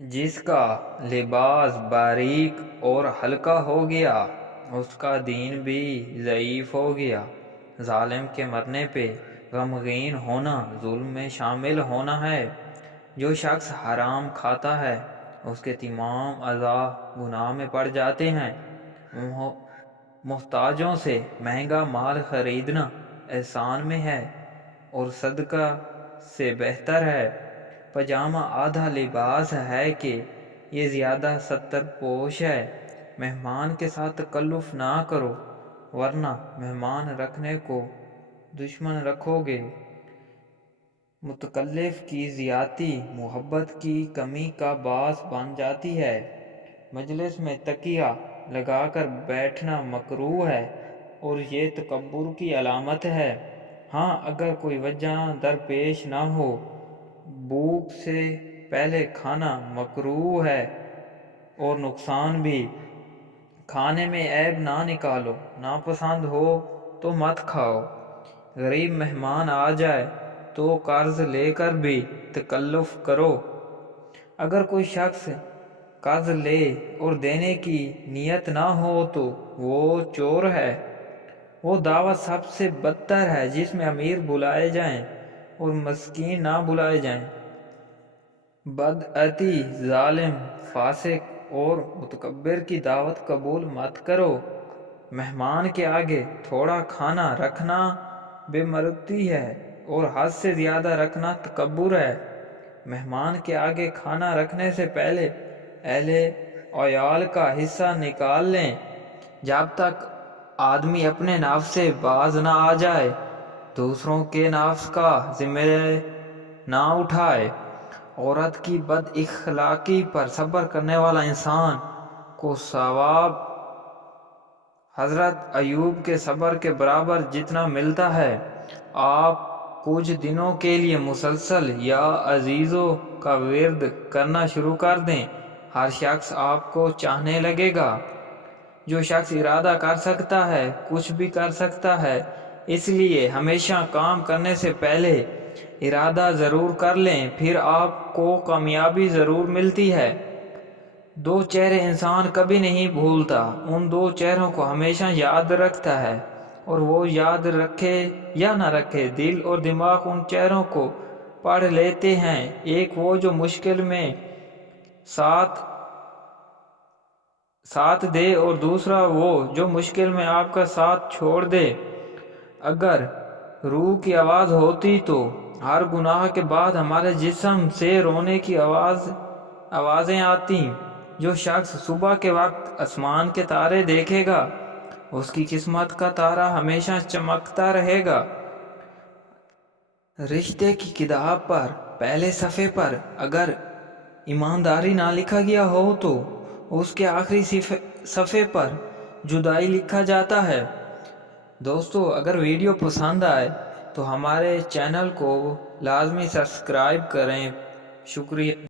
جس کا لباس باریک اور ہلکا ہو گیا اس کا دین بھی ضعیف ہو گیا۔ ظالم کے مرنے پہ غمگین ہونا ظلم میں شامل ہونا ہے۔ جو شخص حرام کھاتا ہے اس کے تمام اعضاء گناہ میں پڑ جاتے ہیں۔ محتاجوں سے مہنگا مال خریدنا احسان میں ہے اور صدقہ سے بہتر ہے۔ پاجامہ آدھا لباس ہے کہ یہ زیادہ ستر پوش ہے۔ مہمان کے ساتھ تکلف نہ کرو ورنہ مہمان رکھنے کو دشمن رکھو گے۔ متکلف کی زیادتی محبت کی کمی کا باعث بن جاتی ہے۔ مجلس میں تکیہ لگا کر بیٹھنا مکروہ ہے اور یہ تکبر کی علامت ہے۔ ہاں، اگر کوئی وجہ درپیش نہ ہو، بھوک سے پہلے کھانا مکروہ ہے اور نقصان بھی۔ کھانے میں عیب نہ نکالو، ناپسند ہو تو مت کھاؤ۔ غریب مہمان آ جائے تو قرض لے کر بھی تکلف کرو۔ اگر کوئی شخص قرض لے اور دینے کی نیت نہ ہو تو وہ چور ہے۔ وہ دعوت سب سے بدتر ہے جس میں امیر بلائے جائیں اور مسکین نہ بلائے جائیں۔ بدعتی، ظالم، فاسق اور متکبر کی دعوت قبول مت کرو۔ مہمان کے آگے تھوڑا کھانا رکھنا بے مرغوبی ہے اور حد سے زیادہ رکھنا تکبر ہے۔ مہمان کے آگے کھانا رکھنے سے پہلے اہل عیال کا حصہ نکال لیں۔ جب تک آدمی اپنے نفس سے باز نہ آ جائے دوسروں کے نفس کا ذمہ نہ اٹھائے۔ عورت کی بد اخلاقی پر صبر کرنے والا انسان کو ثواب حضرت ایوب کے صبر کے برابر جتنا ملتا ہے۔ آپ کچھ دنوں کے لیے مسلسل یا عزیزوں کا ورد کرنا شروع کر دیں، ہر شخص آپ کو چاہنے لگے گا۔ جو شخص ارادہ کر سکتا ہے کچھ بھی کر سکتا ہے، اس لیے ہمیشہ کام کرنے سے پہلے ارادہ ضرور کر لیں، پھر آپ کو کامیابی ضرور ملتی ہے۔ دو چہرے انسان کبھی نہیں بھولتا، ان دو چہروں کو ہمیشہ یاد رکھتا ہے، اور وہ یاد رکھے یا نہ رکھے دل اور دماغ ان چہروں کو پڑھ لیتے ہیں۔ ایک وہ جو مشکل میں ساتھ دے اور دوسرا وہ جو مشکل میں آپ کا ساتھ چھوڑ دے۔ اگر روح کی آواز ہوتی تو ہر گناہ کے بعد ہمارے جسم سے رونے کی آوازیں آتی۔ جو شخص صبح کے وقت آسمان کے تارے دیکھے گا اس کی قسمت کا تارا ہمیشہ چمکتا رہے گا۔ رشتے کی کتاب پر پہلے صفحے پر اگر ایمانداری نہ لکھا گیا ہو تو اس کے آخری صفحے پر جدائی لکھا جاتا ہے۔ دوستو، اگر ویڈیو پسند آئے تو ہمارے چینل کو لازمی سبسکرائب کریں۔ شکریہ۔